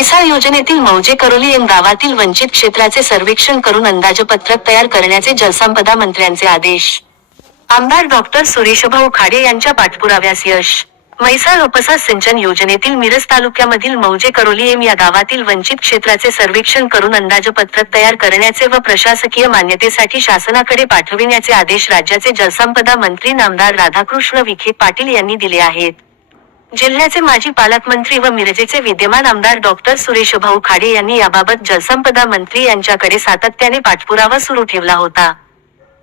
म्हैसाळ योजनेतील मौजे करोली एम गावातील वंचित क्षेत्राचे सर्वेक्षण करून अंदाजपत्रक तयार करण्याचे जलसंपदा मंत्र्यांचे आदेश. आमदार डॉक्टर सुरेशभाऊ खाडे यांच्या पाठपुराव्यास यश. म्हैसाळ उपसा सिंचन योजनेतील मिरज तालुक्यामधील मौजे करोली एम या गावातील वंचित क्षेत्राचे सर्वेक्षण करून अंदाजपत्रक तयार करण्याचे व प्रशासकीय मान्यतेसाठी शासनाकडे पाठविण्याचे आदेश राज्याचे जलसंपदा मंत्री नामदार राधाकृष्ण विखे पाटील यांनी दिले आहेत. जिल्ह्याचे माजी पालकमंत्री व मिरजेचे विद्यमान आमदार डॉक्टर सुरेशभाऊ खाडे यांनी याबाबत जलसंपदा मंत्री यांच्याकडे सातत्याने पाठपुरावा सुरू ठेवला होता.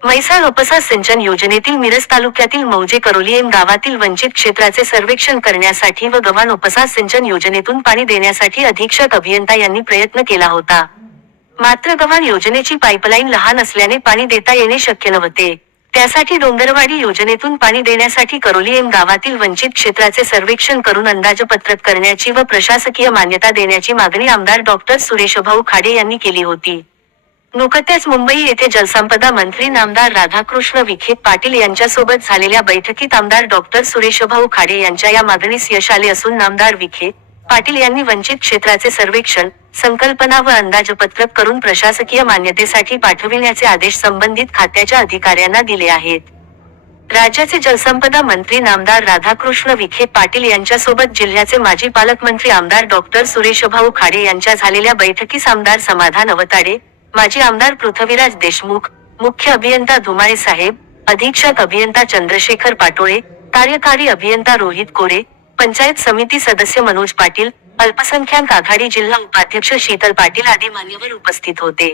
म्हैसाळ उपसा सिंचन योजनेतील मिरज तालुक्यातील मौजे करोली एम गावातील वंचित क्षेत्राचे सर्वेक्षण करण्यासाठी व गव्हाण उपसा सिंचन योजनेतून पाणी देण्यासाठी अधीक्षक अभियंता यांनी प्रयत्न केला होता. मात्र गव्हाण योजनेची पाईपलाईन लहान असल्याने पाणी देता येणे शक्य नव्हते. त्यासाठी डोंगरवाडी योजनेतून पाणी देण्यासाठी करोली एम गावातील वंचित क्षेत्राचे सर्वेक्षण करून अंदाजपत्रक करण्याची व प्रशासकीय मान्यता देण्याची मागणी आमदार डॉक्टर सुरेशभाऊ खाडे यांनी केली होती. नुकत्याच मुंबई येथे जलसंपदा मंत्री नामदार राधाकृष्ण विखे पाटील यांच्यासोबत झालेल्या बैठकीत आमदार डॉक्टर सुरेशभाऊ खाडे यांच्या या मागणीस यश आले असून नामदार विखे पाटील यांनी वंचित क्षेत्राचे सर्वेक्षण, संकल्पना व अंदाजपत्रक करून प्रशासकीय मान्यतेसाठी पाठविण्याचे आदेश संबंधित खात्याच्या अधिकाऱ्यांना दिले आहेत. राज्याचे जलसंपदा मंत्री नामदार राधाकृष्ण विखे पाटील यांच्यासोबत जिल्ह्याचे माजी पालकमंत्री आमदार डॉक्टर सुरेशभाऊ खाडे यांच्या झालेल्या बैठकीस आमदार समाधान अवताडे, माजी आमदार पृथ्वीराज देशमुख, मुख्य अभियंता धुमाळे साहेब, अधीक्षक अभियंता चंद्रशेखर पाटोळे, कार्यकारी अभियंता रोहित कोरे, पंचायत समिती सदस्य मनोज पाटील, अल्पसंख्याक आघाडी जिल्हा उपाध्यक्ष शीतल पाटील आदी मान्यवर उपस्थित होते.